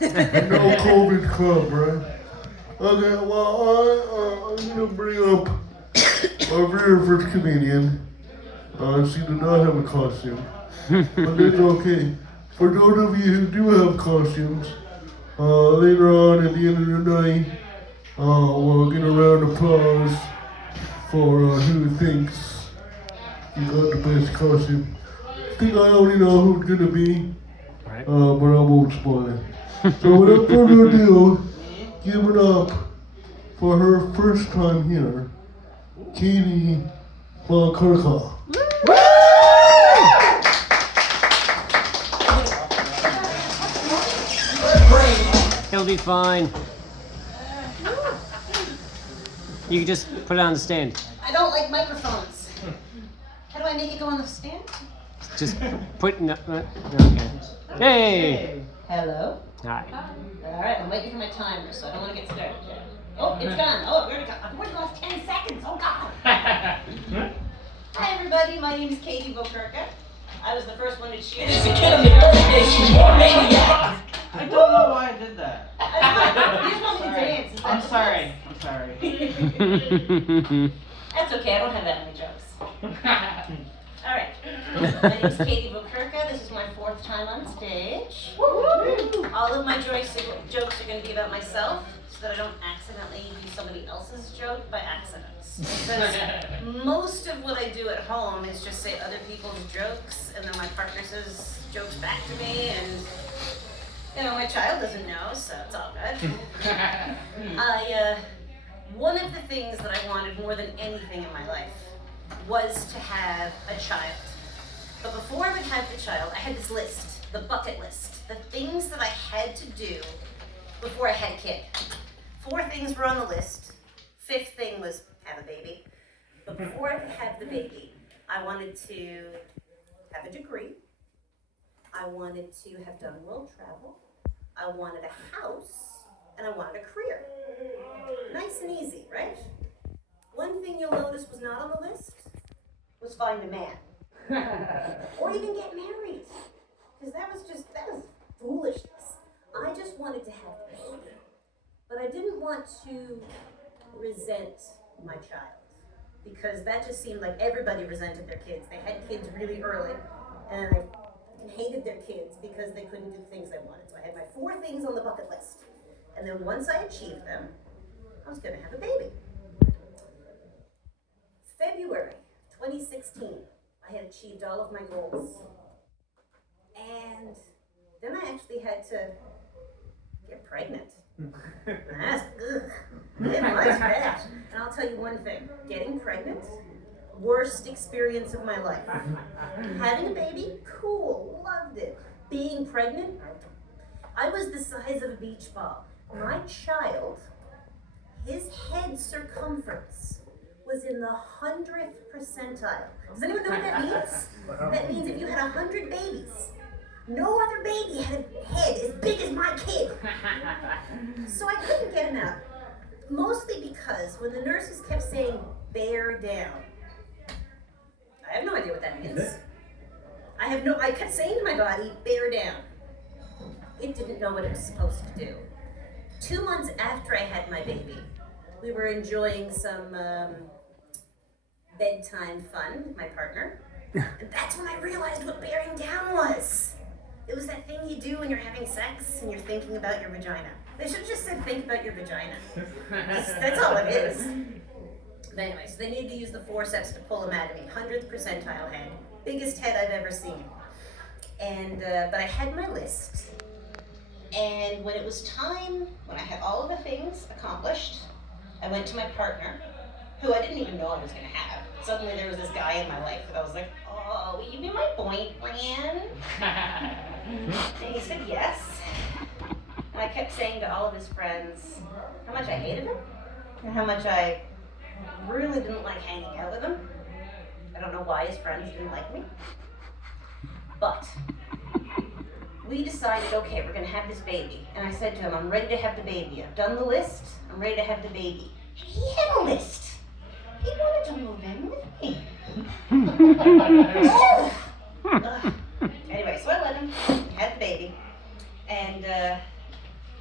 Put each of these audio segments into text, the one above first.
No COVID club, right? Okay, well, I'm gonna bring up our very first comedian. She did not have a costume, but that's okay. For those of you who do have costumes, later on at the end of the night, we'll get a round of applause for who thinks he got the best costume. I think I already know who it's gonna be, Right. but I won't spoil it. So without further ado, give it up for her first time here, Katie Von Kirchhoff. He'll be fine. You can just put it on the stand. I don't like microphones. How do I make it go on the stand? Just put. No, okay. Hey. Hello. Hi. All right, I'm waiting for my timer, so I don't want to get started yet. Oh, it's gone. Oh, where'd it go? I've already lost 10 seconds. Oh, God. Hi, everybody. My name is Katie Bokerka. I was the first one to cheer. It's a kid on your birthday. She's more maniac. I don't know why I did that. You just want me to dance. I'm sorry. That's okay. I don't have that many jokes. All right. My name is Katie Bokerka. This is my 4th time on stage. All of my jokes are going to be about myself, so that I don't accidentally use somebody else's joke by accident. Because most of what I do at home is just say other people's jokes, and then my partner says jokes back to me, and my child doesn't know, so it's all good. One of the things that I wanted more than anything in my life was to have a child. But before I would have the child, I had this list, the bucket list, the things that I had to do before I had a kid. 4 things were on the list. 5th thing was have a baby. But before I could have the baby, I wanted to have a degree. I wanted to have done world travel. I wanted a house, and I wanted a career. Nice and easy, right? One thing you'll notice was not on the list was find a man. Or even get married. Because that was foolishness. I just wanted to have a baby. But I didn't want to resent my child. Because that just seemed like everybody resented their kids. They had kids really early. And I hated their kids because they couldn't do the things they wanted. So I had my 4 things on the bucket list. And then once I achieved them, I was going to have a baby. February 2016, I had achieved all of my goals. And then I actually had to get pregnant. That's ugh. It was bad. And I'll tell you one thing, getting pregnant, worst experience of my life. Having a baby, cool, loved it. Being pregnant, I was the size of a beach ball. My child, his head circumference was in the 100th percentile. Does anyone know what that means? That means if you had 100 babies, no other baby had a head as big as my kid. So I couldn't get him out. Mostly because when the nurses kept saying, bear down, I have no idea what that means. I kept saying to my body, bear down. It didn't know what it was supposed to do. 2 months after I had my baby, we were enjoying some bedtime fun with my partner. And that's when I realized what bearing down was. It was that thing you do when you're having sex and you're thinking about your vagina. They should have just said, think about your vagina. That's all it is. But anyway, so they needed to use the forceps to pull him out of me. 100th percentile head. Biggest head I've ever seen. And, but I had my list. And when it was time, when I had all of the things accomplished, I went to my partner, who I didn't even know I was going to have. Suddenly there was this guy in my life that I was like, oh, will you be my boyfriend? And he said yes. And I kept saying to all of his friends how much I hated him and how much I really didn't like hanging out with him. I don't know why his friends didn't like me. But we decided, okay, we're going to have this baby. And I said to him, I'm ready to have the baby. I've done the list. I'm ready to have the baby. He had a list. He wanted to move in with me. Anyway, so I let him, had the baby. And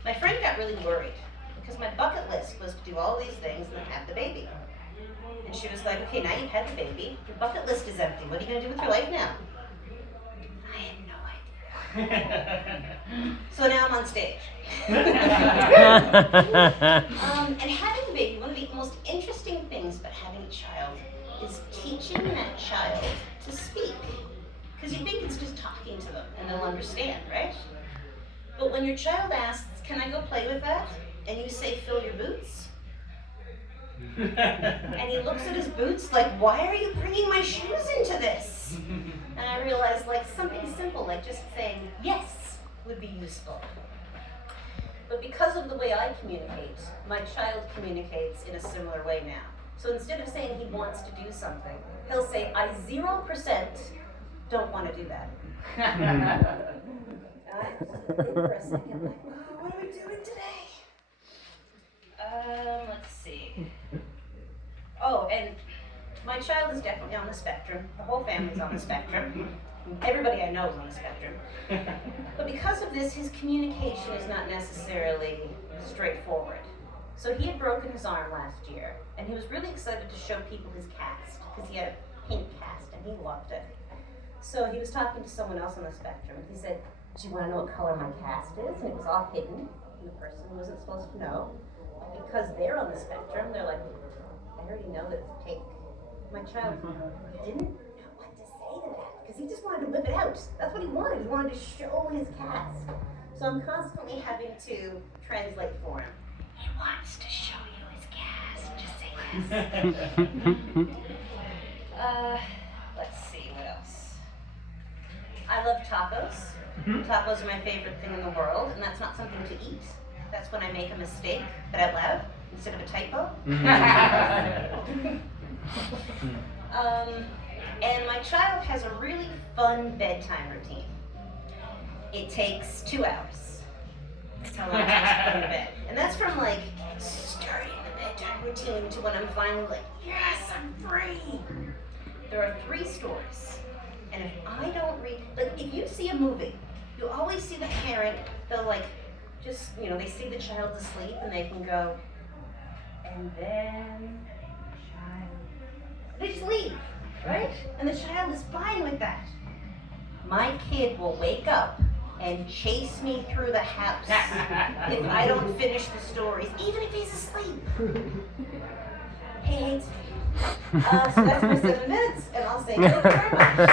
my friend got really worried because my bucket list was to do all these things and then have the baby. And she was like, okay, now you've had the baby, your bucket list is empty. What are you going to do with your life now? I had no idea. So now I'm on stage. And having a baby, one of the most interesting things about having a child is teaching that child to speak. Because you think it's just talking to them and they'll understand, right? But when your child asks, can I go play with that? And you say, fill your boots. And he looks at his boots like, why are you bringing my shoes into this? And I realized like something simple, like just saying yes would be useful. But because of the way I communicate, my child communicates in a similar way now. So instead of saying he wants to do something, he'll say, I 0% don't want to do that. And I think for a second, like, oh, what are we doing today? Let's see. Oh, and my child is definitely on the spectrum. The whole family's on the spectrum. Everybody I know is on the spectrum. But because of this, his communication is not necessarily straightforward. So he had broken his arm last year, and he was really excited to show people his cast, because he had a pink cast, and he loved it. So he was talking to someone else on the spectrum, and he said, do you want to know what color my cast is? And it was all hidden, and the person wasn't supposed to know. Because they're on the spectrum, they're like, I already know that it's pink. My child didn't know what to say to that, because he just wanted to whip it out. That's what he wanted. He wanted to show his cast. So I'm constantly having to translate for him. He wants to show you his cast. Just say yes. Let's see, what else? I love tacos. Tacos are my favorite thing in the world, and that's not something to eat. That's when I make a mistake, but out loud, instead of a typo. And my child has a really fun bedtime routine. It takes 2 hours. That's how long it takes to go to bed. And that's from like starting the bedtime routine to when I'm finally like, yes, I'm free. There are 3 stories. And if I don't read, like if you see a movie, you always see the parent, they'll like, just, you know, they see the child asleep and they can go, and then the child, they just leave, right? And the child is fine with that. My kid will wake up and chase me through the house if I don't finish the stories, even if he's asleep. He hates me. So that's my 7 minutes, and I'll say thank you very much.